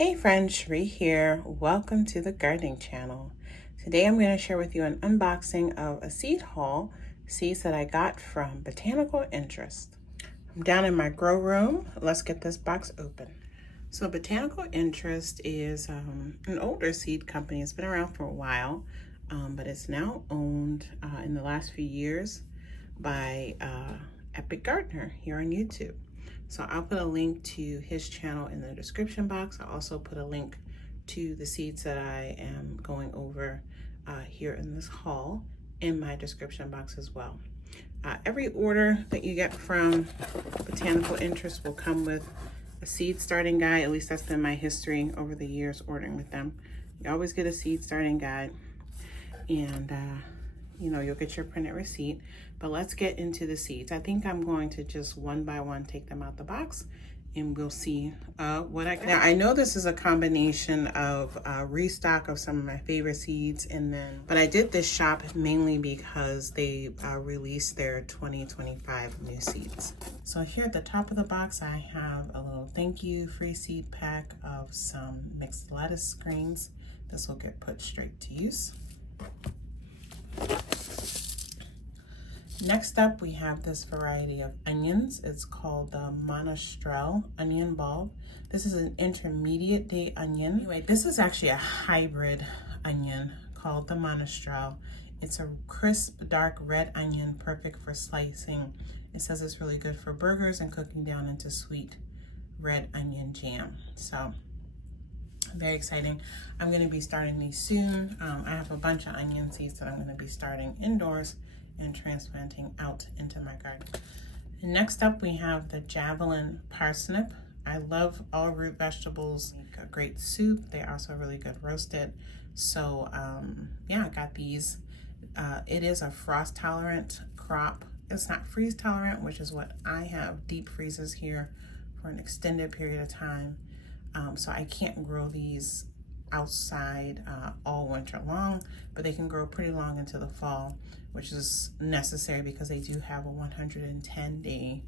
Hey friends, Sheree here. Welcome to the gardening channel. Today I'm going to share with you an unboxing of a seed haul, seeds that I got from Botanical Interest. I'm down in my grow room. Let's get this box open. So Botanical Interest is an older seed company. It's been around for a while, but it's now owned in the last few years by Epic Gardener here on YouTube. So I'll put a link to his channel in the description box. I'll also put a link to the seeds that I am going over here in this haul in my description box as well. Every order that you get from Botanical Interest will come with a seed starting guide. At least that's been my history over the years ordering with them. You always get a seed starting guide, and you'll get your printed receipt. But let's get into the seeds. I think I'm going to just one by one take them out the box and we'll see what I got. Now, I know this is a combination of restock of some of my favorite seeds, but I did this shop mainly because they released their 2025 new seeds. So here at the top of the box, I have a little thank you free seed pack of some mixed lettuce greens. This will get put straight to use. Next up, we have this variety of onions. It's called the Monastrell onion bulb. This is an intermediate day onion. Anyway, this is actually a hybrid onion called the Monastrell. It's a crisp, dark red onion, perfect for slicing. It says it's really good for burgers and cooking down into sweet red onion jam. So very exciting. I'm going to be starting these soon. I have a bunch of onion seeds that I'm going to be starting indoors and transplanting out into my garden. And next up, we have the javelin parsnip. I love all root vegetables. Make a great soup. They're also really good roasted. So yeah, I got these. It is a frost tolerant crop. It's not freeze tolerant, which is what I have. Deep freezes here for an extended period of time. So I can't grow these outside all winter long, but they can grow pretty long into the fall, which is necessary because they do have a 110-day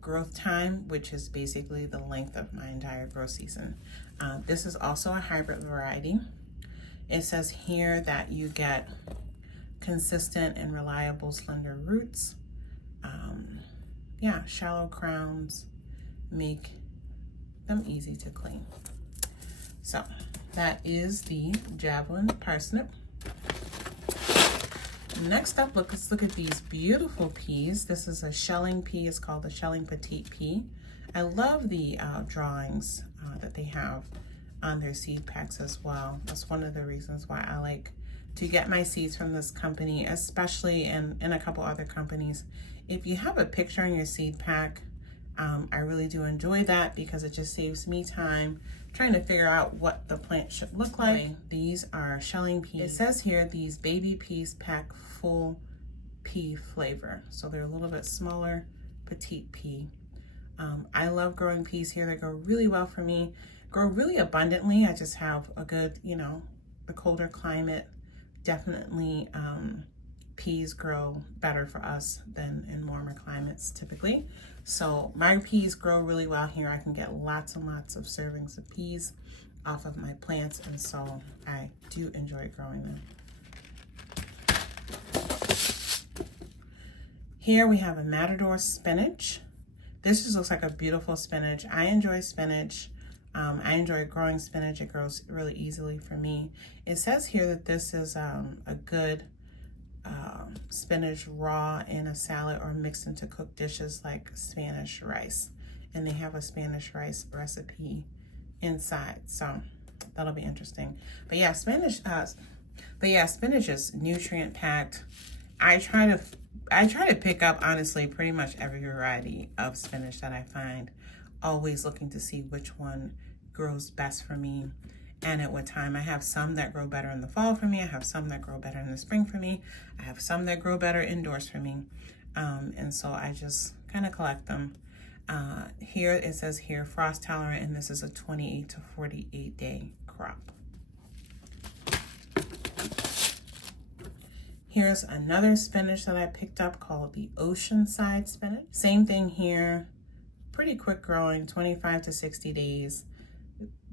growth time, which is basically the length of my entire grow season. This is also a hybrid variety. It says here that you get consistent and reliable slender roots. Yeah, shallow crowns make them easy to clean. So that is the javelin parsnip. Next up, let's look at these beautiful peas. This is a shelling pea. It's called the shelling petite pea. I love the drawings that they have on their seed packs as well. That's one of the reasons why I like to get my seeds from this company, especially in a couple other companies. If you have a picture in your seed pack, I really do enjoy that because it just saves me time trying to figure out what the plant should look like. These are shelling peas. It says here these baby peas pack full pea flavor. So they're a little bit smaller, petite pea. I love growing peas here. They grow really well for me, grow really abundantly. I just have a good, the colder climate, definitely peas grow better for us than in warmer climates typically. So my peas grow really well here. I can get lots and lots of servings of peas off of my plants, and so I do enjoy growing them. Here we have a matador spinach. This just looks like a beautiful spinach. I enjoy spinach. I enjoy growing spinach. It grows really easily for me. It says here that this is a good spinach raw in a salad or mixed into cooked dishes like Spanish rice. And they have a Spanish rice recipe inside, so that'll be interesting. But yeah, spinach is nutrient packed. I try to pick up, honestly, pretty much every variety of spinach that I find, always looking to see which one grows best for me and at what time. I have some that grow better in the fall for me. I have some that grow better in the spring for me. I have some that grow better indoors for me. And so I just kind of collect them. Here it says here frost tolerant, and this is a 28 to 48 day crop. Here's another spinach that I picked up called the Oceanside spinach. Same thing here, pretty quick growing, 25 to 60 days.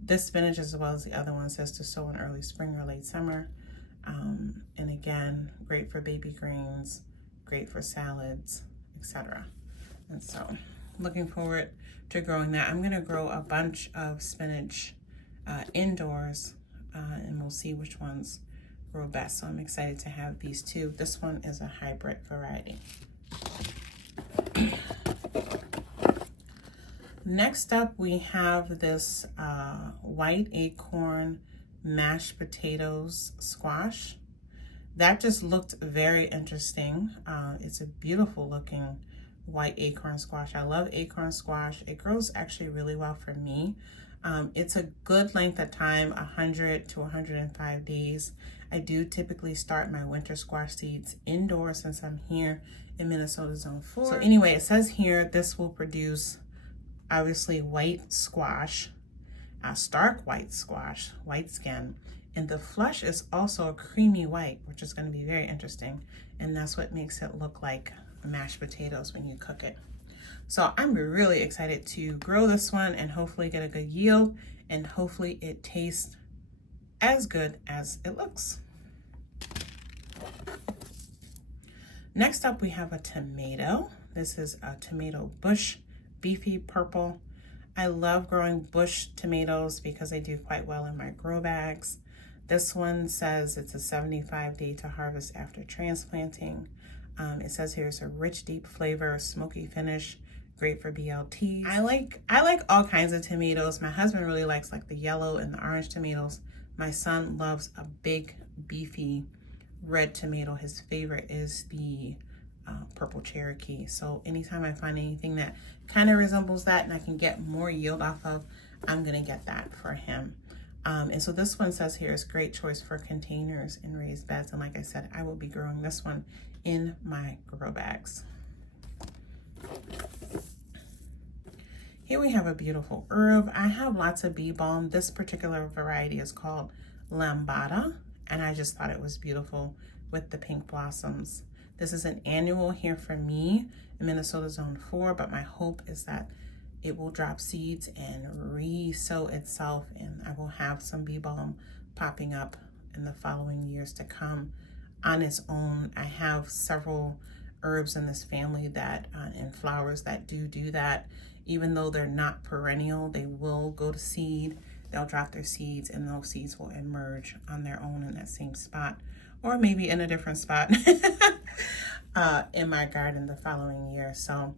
this spinach, as well as the other one, says to sow in early spring or late summer. And again, great for baby greens, great for salads, etc. And so looking forward to growing that. I'm gonna grow a bunch of spinach indoors, and we'll see which ones grow best. So I'm excited to have these two. This one is a hybrid variety. Next up, we have this white acorn mashed potatoes squash. That just looked very interesting. It's a beautiful looking white acorn squash. I love acorn squash. It grows actually really well for me. It's a good length of time, 100 to 105 days. I do typically start my winter squash seeds indoors since I'm here in Minnesota Zone 4. So anyway, it says here this will produce obviously white squash, stark white squash, white skin, and the flesh is also a creamy white, which is going to be very interesting, and that's what makes it look like mashed potatoes when you cook it. So I'm really excited to grow this one and hopefully get a good yield, and hopefully it tastes as good as it looks. Next up, we have a tomato. This is a tomato bush, beefy purple. I love growing bush tomatoes because they do quite well in my grow bags. This one says it's a 75-day to harvest after transplanting. It says here it's a rich, deep flavor, smoky finish, great for BLTs. I like all kinds of tomatoes. My husband really likes like the yellow and the orange tomatoes. My son loves a big, beefy red tomato. His favorite is the purple Cherokee. So anytime I find anything that kind of resembles that and I can get more yield off of, I'm gonna get that for him. And so this one says here is great choice for containers and raised beds. And like I said, I will be growing this one in my grow bags. Here we have a beautiful herb. I have lots of bee balm. This particular variety is called lambada, and I just thought it was beautiful with the pink blossoms. This is an annual here for me in Minnesota Zone 4, but my hope is that it will drop seeds and re-sow itself, and I will have some bee balm popping up in the following years to come on its own. I have several herbs in this family that and flowers that do that. Even though they're not perennial, they will go to seed. They'll drop their seeds, and those seeds will emerge on their own in that same spot, or maybe in a different spot in my garden the following year. So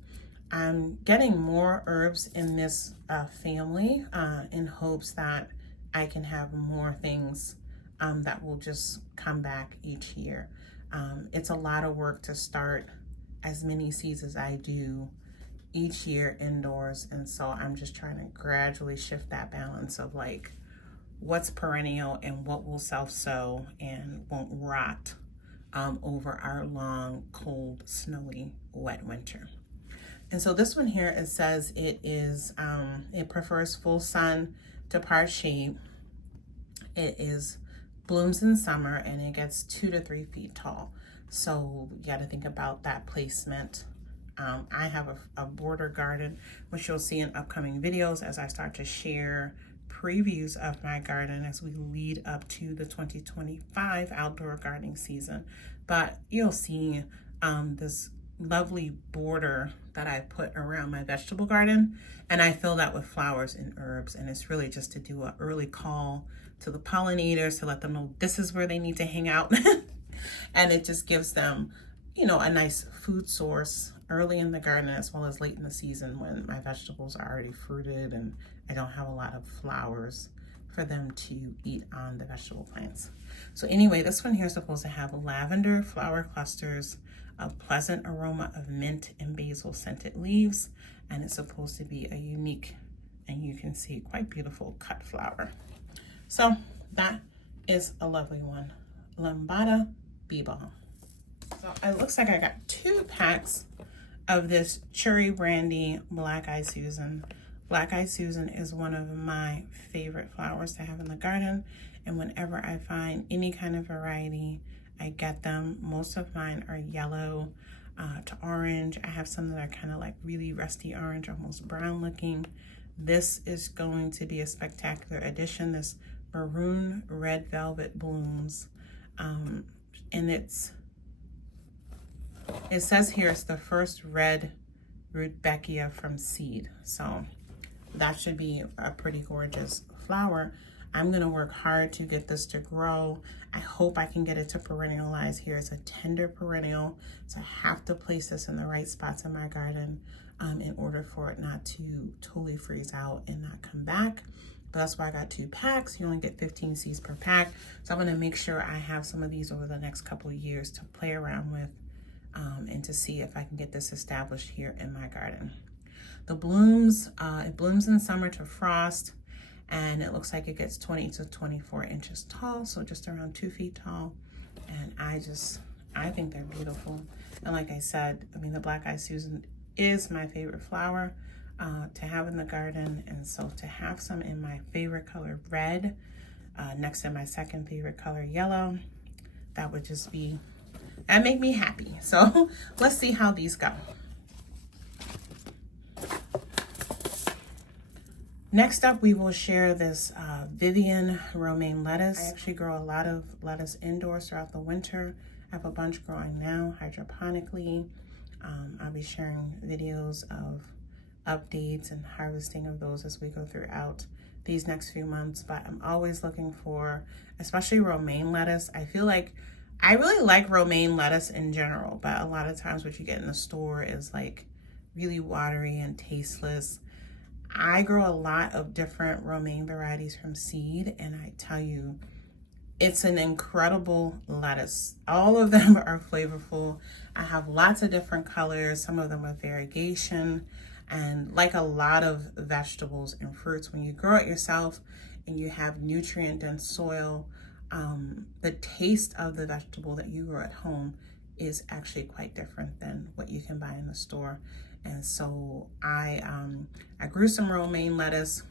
I'm getting more herbs in this family in hopes that I can have more things that will just come back each year. It's a lot of work to start as many seeds as I do each year indoors, and so I'm just trying to gradually shift that balance of like what's perennial and what will self-sow and won't rot over our long, cold, snowy, wet winter. And so this one here, it says it is it prefers full sun to part shade. It is blooms in summer, and it gets 2 to 3 feet tall. So you got to think about that placement. I have a border garden, which you'll see in upcoming videos as I start to share previews of my garden as we lead up to the 2025 outdoor gardening season. But you'll see this lovely border that I put around my vegetable garden, and I fill that with flowers and herbs, and it's really just to do an early call to the pollinators to let them know this is where they need to hang out. And it just gives them, you know, a nice food source early in the garden as well as late in the season when my vegetables are already fruited and I don't have a lot of flowers for them to eat on the vegetable plants. So anyway, this one here is supposed to have lavender flower clusters, a pleasant aroma of mint and basil scented leaves, and it's supposed to be a unique, and you can see quite beautiful cut flower. So that is a lovely one. Lambada bee balm. So it looks like I got 2 packs of this Cherry Brandy Black Eyed Susan. Black Eyed Susan is one of my favorite flowers to have in the garden, and whenever I find any kind of variety, I get them. Most of mine are yellow to orange. I have some that are kind of like really rusty orange, almost brown looking. This is going to be a spectacular addition. This maroon red velvet blooms. And it says here it's the first red rudbeckia from seed. So that should be a pretty gorgeous flower. I'm gonna work hard to get this to grow. I hope I can get it to perennialize here. It's a tender perennial, so I have to place this in the right spots in my garden in order for it not to totally freeze out and not come back. But that's why I got 2 packs. You only get 15 seeds per pack. So I'm gonna make sure I have some of these over the next couple of years to play around with and to see if I can get this established here in my garden. The blooms, it blooms in summer to frost, and it looks like it gets 20 to 24 inches tall, so just around 2 feet tall. And I think they're beautiful. And like I said, I mean, the Black Eyed Susan is my favorite flower to have in the garden. And so to have some in my favorite color, red, next to my second favorite color, yellow, that would just be, that'd make me happy. So let's see how these go. Next up, we will share this Vivian romaine lettuce. I actually grow a lot of lettuce indoors throughout the winter. I have a bunch growing now hydroponically. I'll be sharing videos of updates and harvesting of those as we go throughout these next few months. But I'm always looking for, especially romaine lettuce. I feel like I really like romaine lettuce in general, but a lot of times what you get in the store is like really watery and tasteless. I grow a lot of different romaine varieties from seed, and I tell you, it's an incredible lettuce. All of them are flavorful. I have lots of different colors. Some of them are variegation, and like a lot of vegetables and fruits, when you grow it yourself and you have nutrient-dense soil, the taste of the vegetable that you grow at home is actually quite different than what you can buy in the store. And so I grew some romaine lettuce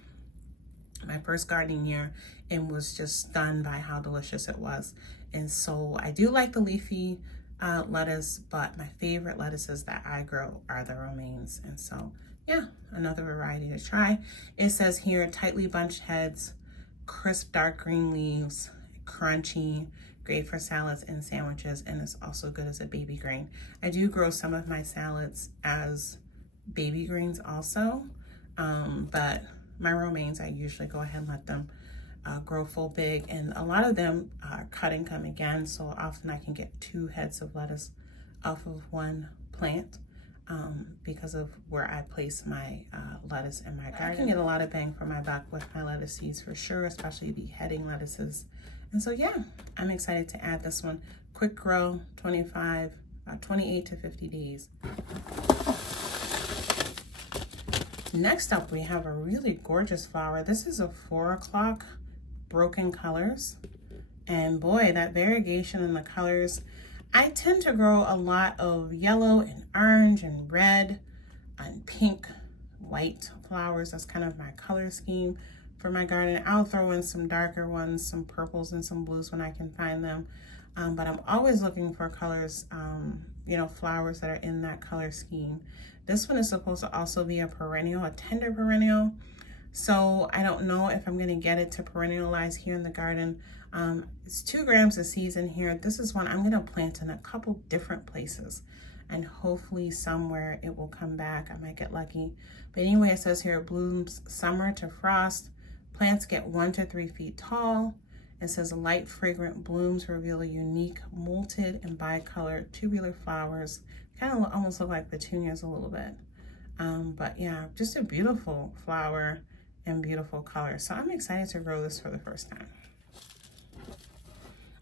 my first gardening year and was just stunned by how delicious it was. And so I do like the leafy lettuce, but my favorite lettuces that I grow are the romaines. And so yeah, another variety to try. It says here, tightly bunched heads, crisp dark green leaves, crunchy, great for salads and sandwiches, and it's also good as a baby green. I do grow some of my salads as baby greens also, but my romaines, I usually go ahead and let them grow full big, and a lot of them cut and come again, so often I can get 2 heads of lettuce off of one plant because of where I place my lettuce in my garden. I can get a lot of bang for my buck with my lettuce seeds for sure, especially the heading lettuces. And so yeah, I'm excited to add this one. Quick grow, 28 to 50 days. Next up, we have a really gorgeous flower. This is a 4 o'clock broken colors. And boy, that variegation in the colors. I tend to grow a lot of yellow and orange and red and pink, white flowers. That's kind of my color scheme for my garden. I'll throw in some darker ones, some purples and some blues when I can find them. But I'm always looking for colors, you know, flowers that are in that color scheme. This one is supposed to also be a perennial, a tender perennial. So I don't know if I'm gonna get it to perennialize here in the garden. It's 2 grams of seeds in here. This is one I'm gonna plant in a couple different places, and hopefully somewhere it will come back. I might get lucky. But anyway, it says here, it blooms summer to frost. Plants get 1 to 3 feet tall. It says light fragrant blooms reveal a unique molted and bicolored tubular flowers. Kind of almost look like petunias a little bit. But yeah, just a beautiful flower and beautiful color. So I'm excited to grow this for the first time.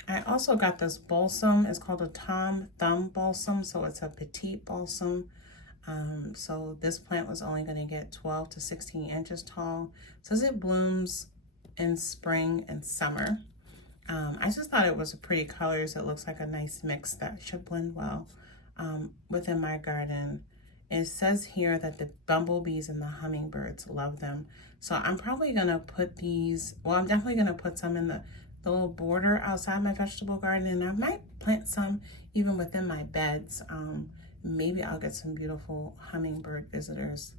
I also got this balsam. It's called a Tom Thumb balsam. So it's a petite balsam. So this plant was only going to get 12 to 16 inches tall. It says it blooms in spring and summer. I just thought it was a pretty colors. It looks like a nice mix that should blend well within my garden. It says here that the bumblebees and the hummingbirds love them. So I'm probably gonna put these, well, I'm definitely gonna put some in the little border outside my vegetable garden, and I might plant some even within my beds. Maybe I'll get some beautiful hummingbird visitors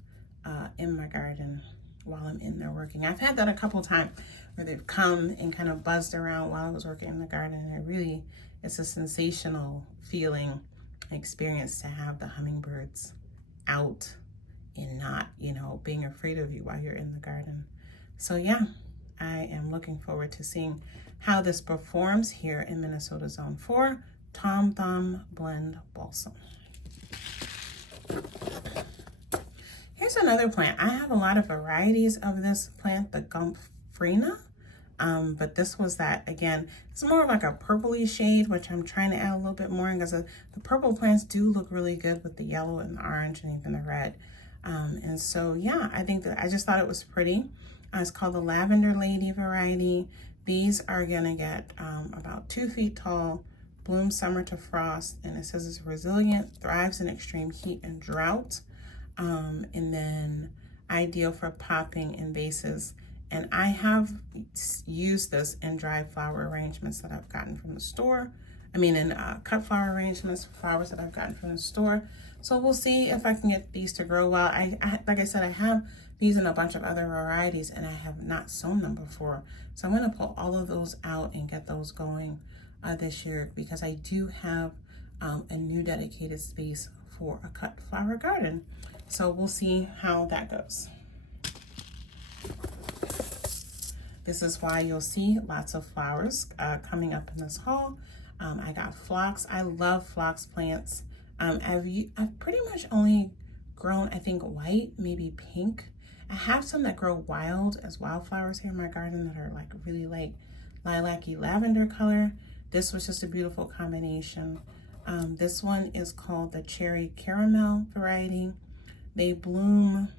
in my garden while I'm in there working. I've had that a couple times where they've come and kind of buzzed around while I was working in the garden. And it's a sensational feeling experience to have the hummingbirds out and not, being afraid of you while you're in the garden. So yeah, I am looking forward to seeing how this performs here in Minnesota Zone 4, Tom Thumb Blend Balsam. Here's another plant. I have a lot of varieties of this plant, the Gomphrena, but this was that, again, it's more of like a purpley shade, which I'm trying to add a little bit more because the purple plants do look really good with the yellow and the orange and even the red. And so, yeah, I think that I just thought it was pretty. It's called the Lavender Lady variety. These are gonna get about 2 feet tall, bloom summer to frost, and it says it's resilient, thrives in extreme heat and drought, and then ideal for popping in vases. And I have used this in dry flower arrangements that I've gotten from the store. In cut flower arrangements for flowers that I've gotten from the store. So we'll see if I can get these to grow well. Like I said, I have these in a bunch of other varieties and I have not sown them before. So I'm gonna pull all of those out and get those going this year, because I do have a new dedicated space for a cut flower garden. So we'll see how that goes. This is why you'll see lots of flowers coming up in this haul. I got phlox. I love phlox plants. I've pretty much only grown, I think, white, maybe pink. I have some that grow wild as wildflowers here in my garden that are like really like lilac-y lavender color. This was just a beautiful combination. This one is called the Cherry Caramel variety. They bloom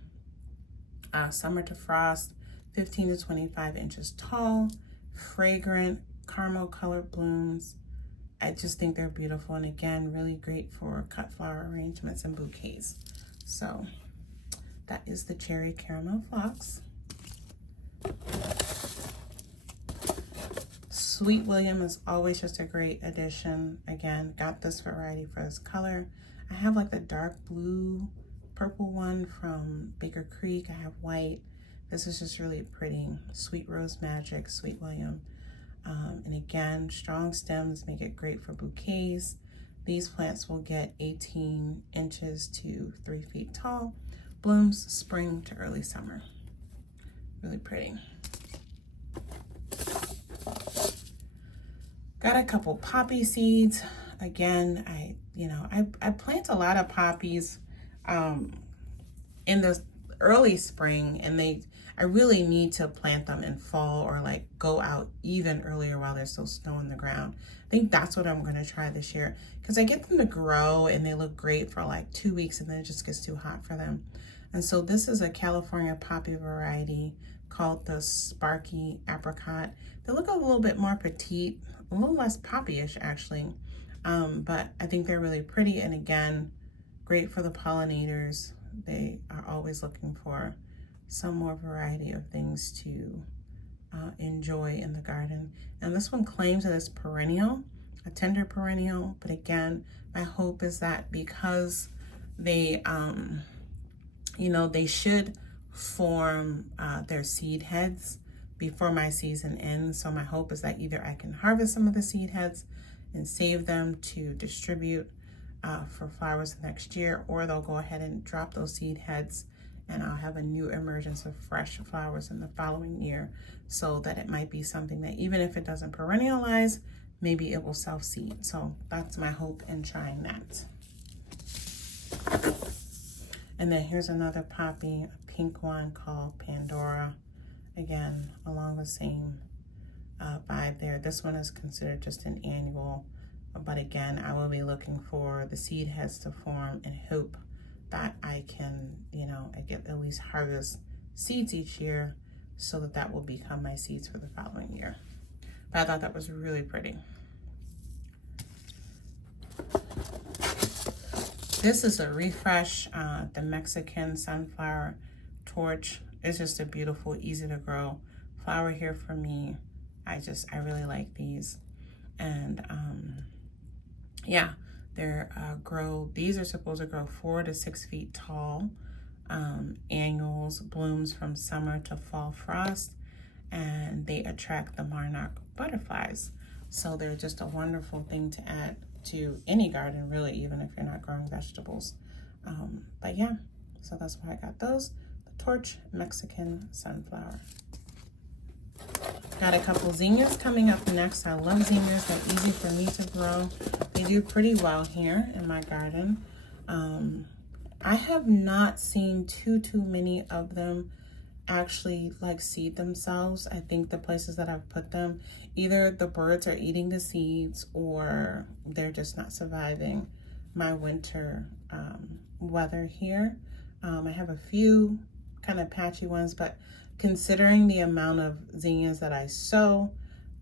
summer to frost, 15 to 25 inches tall, fragrant, caramel colored blooms. I just think they're beautiful, and again, really great for cut flower arrangements and bouquets. So that is the Cherry Caramel Phlox. Sweet William is always just a great addition. Again, got this variety for this color. I have like the dark blue, purple one from Baker Creek. I have white. This is just really pretty. Sweet Rose Magic, Sweet William. And again, strong stems make it great for bouquets. These plants will get 18 inches to 3 feet tall. Blooms spring to early summer. Really pretty. Got a couple poppy seeds. Again, I plant a lot of poppies in the early spring, and I really need to plant them in fall or like go out even earlier while there's still snow on the ground. I think that's what I'm gonna try this year, because I get them to grow and they look great for like 2 weeks and then it just gets too hot for them. And so this is a California poppy variety called the Sparky Apricot. They look a little bit more petite, a little less poppy-ish actually, but I think they're really pretty, and again, great for the pollinators. They are always looking for some more variety of things to enjoy in the garden. And this one claims that it's perennial, a tender perennial, but again, my hope is that because they, they should form their seed heads before my season ends. So my hope is that either I can harvest some of the seed heads and save them to distribute for flowers next year, or they'll go ahead and drop those seed heads and I'll have a new emergence of fresh flowers in the following year, so that it might be something that even if it doesn't perennialize, maybe it will self-seed. So that's my hope in trying that. And then here's another poppy, a pink one called Pandora. Again, along the same vibe there. This one is considered just an annual, but again, I will be looking for the seed heads to form and hope that I can, I get at least harvest seeds each year, so that will become my seeds for the following year. But I thought that was really pretty. This is a refresh, the Mexican sunflower torch. It's just a beautiful, easy to grow flower here for me. I really like these. And yeah, these are supposed to grow 4 to 6 feet tall. annuals, blooms from summer to fall frost, and they attract the monarch butterflies. So they're just a wonderful thing to add to any garden, really, even if you're not growing vegetables. But yeah, so that's why I got those. The Torch Mexican Sunflower. Got a couple zinnias coming up next. I love zinnias. They're easy for me to grow. They do pretty well here in my garden. I have not seen too many of them actually like seed themselves. I think the places that I've put them, either the birds are eating the seeds or they're just not surviving my winter weather here. I have a few kind of patchy ones, but considering the amount of zinnias that I sow,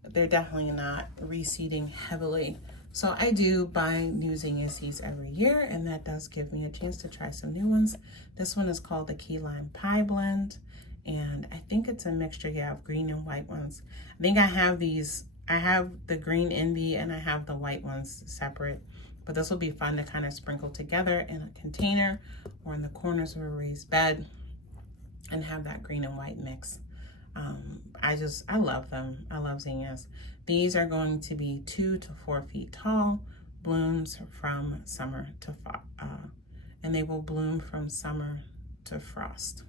they're definitely not reseeding heavily. So I do buy new zinnia seeds every year, and that does give me a chance to try some new ones. This one is called the Key Lime Pie Blend, and I think it's a mixture, yeah, of green and white ones. I think I have these, I have the green envy and I have the white ones separate, but this will be fun to kind of sprinkle together in a container or in the corners of a raised bed and have that green and white mix. I love them. I love zinnias. These are going to be 2 to 4 feet tall, blooms from summer to fall, and they will bloom from summer to frost.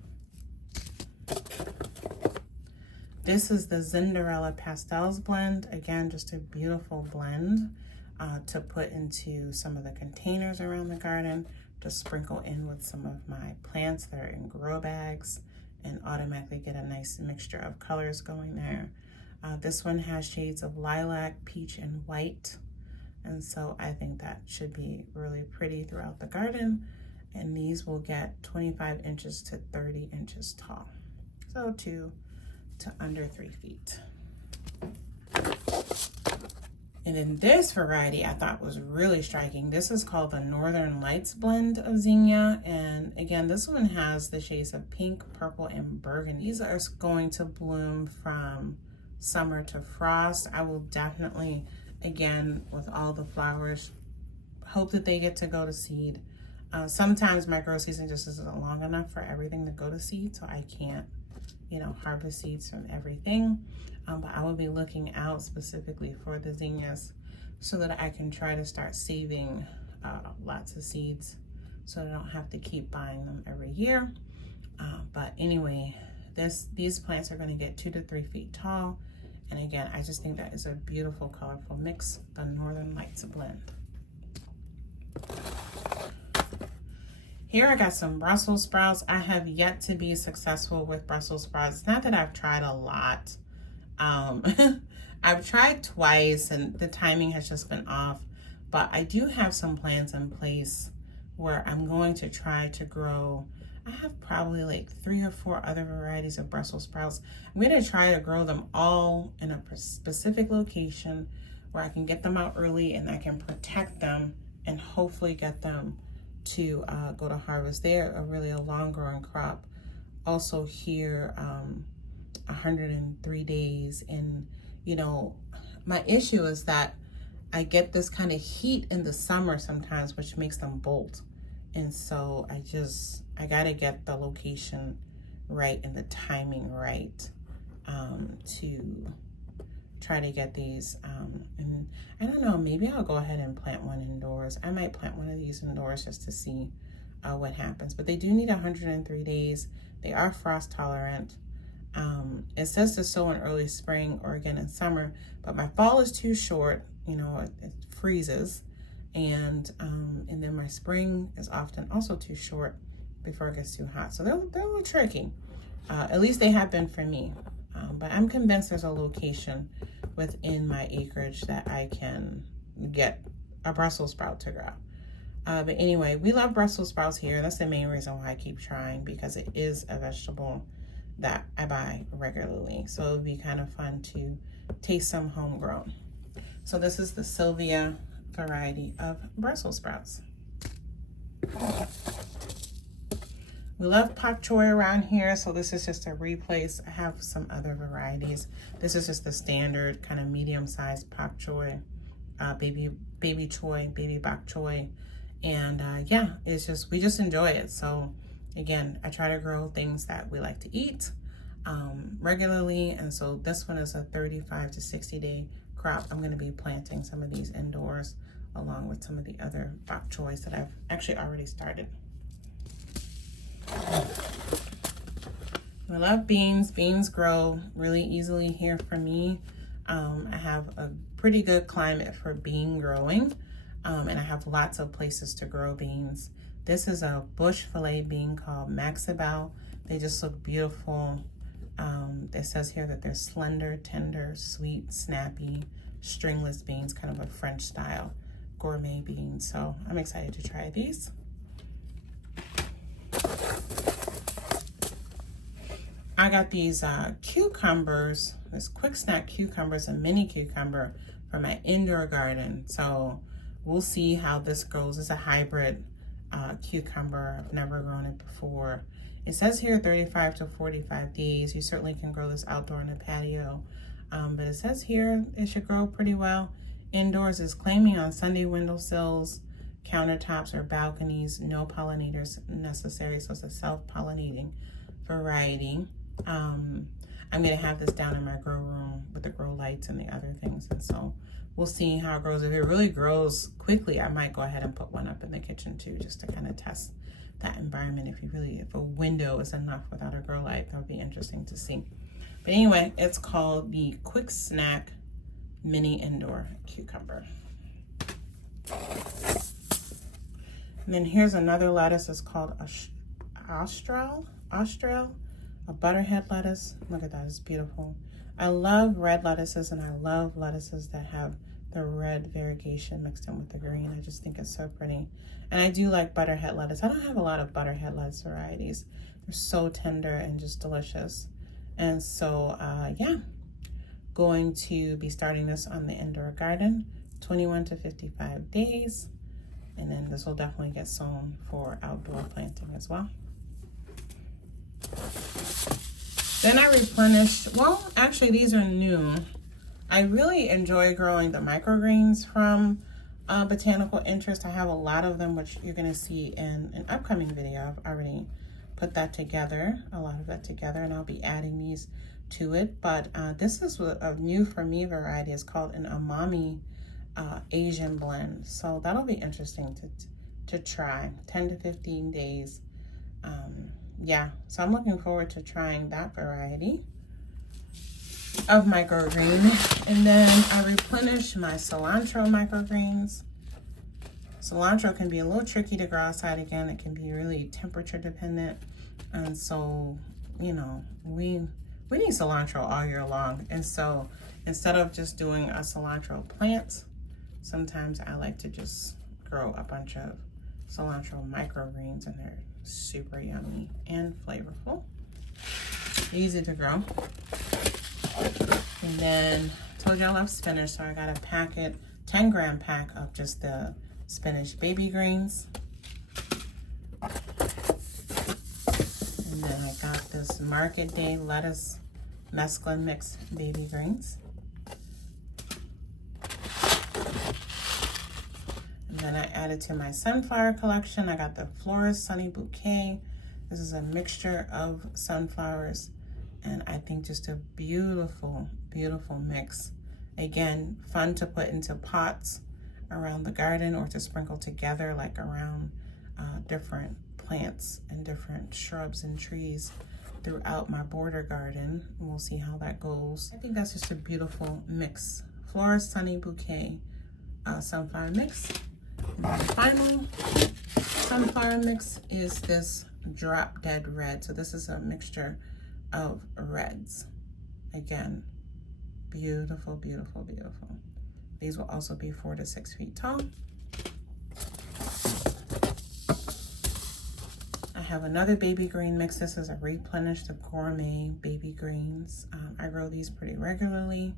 This is the Cinderella Pastels blend. Again, just a beautiful blend to put into some of the containers around the garden, to sprinkle in with some of my plants that are in grow bags, and automatically get a nice mixture of colors going there. This one has shades of lilac, peach, and white. And so I think that should be really pretty throughout the garden. And these will get 25 inches to 30 inches tall. So 2 to under 3 feet. And then this variety I thought was really striking. This is called the Northern Lights blend of zinnia. And again, this one has the shades of pink, purple, and burgundy. These are going to bloom from summer to frost. I will definitely, again, with all the flowers, hope that they get to go to seed. Sometimes my grow season just isn't long enough for everything to go to seed, so I can't, harvest seeds from everything. But I will be looking out specifically for the zinnias so that I can try to start saving lots of seeds so I don't have to keep buying them every year. But anyway, these plants are going to get 2 to 3 feet tall. And again, I just think that is a beautiful, colorful mix, the Northern Lights blend. Here I got some Brussels sprouts. I have yet to be successful with Brussels sprouts. It's not that I've tried a lot. I've tried twice and the timing has just been off, but I do have some plans in place where I'm going to try to grow. I have probably like 3 or 4 other varieties of Brussels sprouts. I'm going to try to grow them all in a specific location where I can get them out early and I can protect them and hopefully get them to go to harvest. They're a long growing crop. Also here, 103 days. And my issue is that I get this kind of heat in the summer sometimes, which makes them bolt. And so I gotta get the location right and the timing right to try to get these. And I don't know, maybe I'll go ahead and plant one indoors. I might plant one of these indoors just to see what happens. But they do need 103 days. They are frost tolerant. It says to sow in early spring or again in summer, but my fall is too short. It freezes, and then my spring is often also too short before it gets too hot. So they're a little tricky. At least they have been for me. But I'm convinced there's a location within my acreage that I can get a Brussels sprout to grow. But anyway, we love Brussels sprouts here. That's the main reason why I keep trying, because it is a vegetable that I buy regularly. So it would be kind of fun to taste some homegrown. So this is the Sylvia variety of Brussels sprouts. We love pak choi around here, so this is just a replace. I have some other varieties. This is just the standard kind of medium-sized pak choi, baby choy, baby bok choy. And yeah, we just enjoy it. So again, I try to grow things that we like to eat regularly, and so this one is a 35 to 60 day crop. I'm going to be planting some of these indoors along with some of the other bok choys that I've actually already started. I love beans. Beans grow really easily here for me. I have a pretty good climate for bean growing, and I have lots of places to grow beans. This is a bush fillet bean called Maxibel. They just look beautiful. It says here that they're slender, tender, sweet, snappy, stringless beans, kind of a French style gourmet beans. So I'm excited to try these. I got these cucumbers, this quick snack cucumbers, a mini cucumber for my indoor garden. So we'll see how this goes. It's a hybrid cucumber. I've never grown it before. It says here 35 to 45 days. You certainly can grow this outdoor in a patio. But it says here it should grow pretty well. Indoors is claiming on Sunday windowsills, countertops, or balconies. No pollinators necessary, so it's a self-pollinating variety. I'm gonna have this down in my grow room with the grow lights and the other things, and so we'll see how it grows. If it really grows quickly, I might go ahead and put one up in the kitchen too, just to kind of test that environment. If a window is enough without a grow light, that would be interesting to see. But anyway, it's called the Quick Snack Mini Indoor Cucumber. And then here's another lettuce. It's called Austral, a butterhead lettuce. Look at that, it's beautiful. I love red lettuces, and I love lettuces that have the red variegation mixed in with the green. I just think it's so pretty. And I do like butterhead lettuce. I don't have a lot of butterhead lettuce varieties. They're so tender and just delicious. And so, yeah, going to be starting this on the indoor garden, 21 to 55 days. And then this will definitely get sown for outdoor planting as well. Then I replenished, well, actually these are new. I really enjoy growing the microgreens from Botanical Interest. I have a lot of them, which you're gonna see in an upcoming video. I've already put that together, a lot of that together, and I'll be adding these to it. But this is a new for me variety. It's called an umami Asian blend. So that'll be interesting to try. 10 to 15 days. Yeah, so I'm looking forward to trying that variety of microgreen. And then I replenished my cilantro microgreens. Cilantro can be a little tricky to grow outside. Again, it can be really temperature dependent. And so, you know, we need cilantro all year long. And so instead of just doing a cilantro plant, sometimes I like to just grow a bunch of cilantro microgreens, and they're super yummy and flavorful. Easy to grow. And then I told you I love spinach, so I got a packet, 10-gram pack of just the spinach baby greens. And then I got this Market Day lettuce mesclun mix baby greens. And then I added to my sunflower collection, I got the Florist Sunny Bouquet. This is a mixture of sunflowers, and I think just a beautiful, beautiful mix. Again, fun to put into pots around the garden, or to sprinkle together like around different plants and different shrubs and trees throughout my border garden. We'll see how that goes. I think that's just a beautiful mix. Florist Sunny Bouquet sunflower mix. And the final sunflower mix is this Drop Dead Red. So this is a mixture of reds. Again, beautiful, beautiful, beautiful. These will also be 4 to 6 feet tall. I have another baby green mix. This is a Replenish the Gourmet baby greens. I grow these pretty regularly.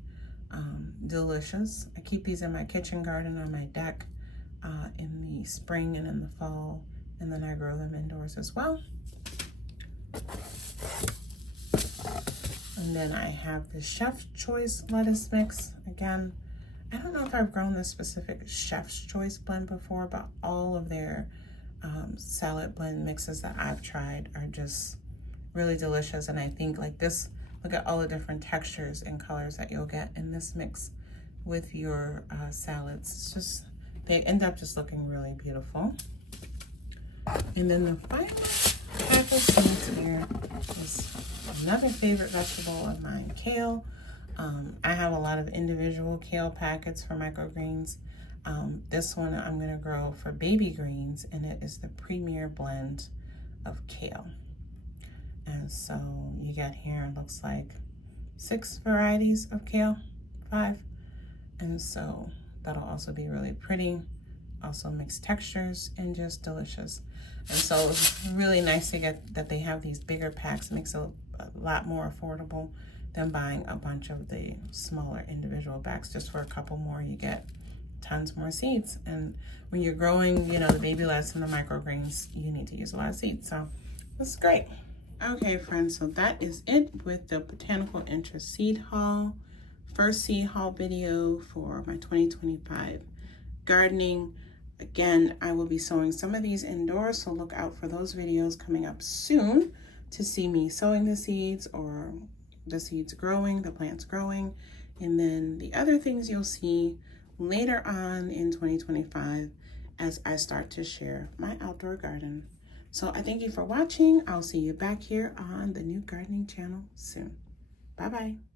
Delicious. I keep these in my kitchen garden on my deck in the spring and in the fall, and then I grow them indoors as well. And then I have the Chef's Choice lettuce mix. Again, I don't know if I've grown this specific Chef's Choice blend before, but all of their salad blend mixes that I've tried are just really delicious. And I think like this, look at all the different textures and colors that you'll get in this mix with your salads. It's just, they end up just looking really beautiful. And then the final pack of seeds here is another favorite vegetable of mine, kale. I have a lot of individual kale packets for microgreens. This one I'm gonna grow for baby greens, and it is the premier blend of kale. And so you got here, it looks like 6 varieties of kale, 5. And so that'll also be really pretty, also mixed textures and just delicious. And so it's really nice to get that they have these bigger packs. It makes it a lot more affordable than buying a bunch of the smaller individual bags. Just for a couple more, you get tons more seeds. And when you're growing, you know, the baby lettuce and the microgreens, you need to use a lot of seeds. So this is great. Okay, friends, so that is it with the Botanical Interest seed haul. First seed haul video for my 2025 gardening. Again, I will be sowing some of these indoors, so look out for those videos coming up soon to see me sowing the seeds or the seeds growing, the plants growing. And then the other things you'll see later on in 2025 as I start to share my outdoor garden. So I thank you for watching. I'll see you back here on the new gardening channel soon. Bye-bye.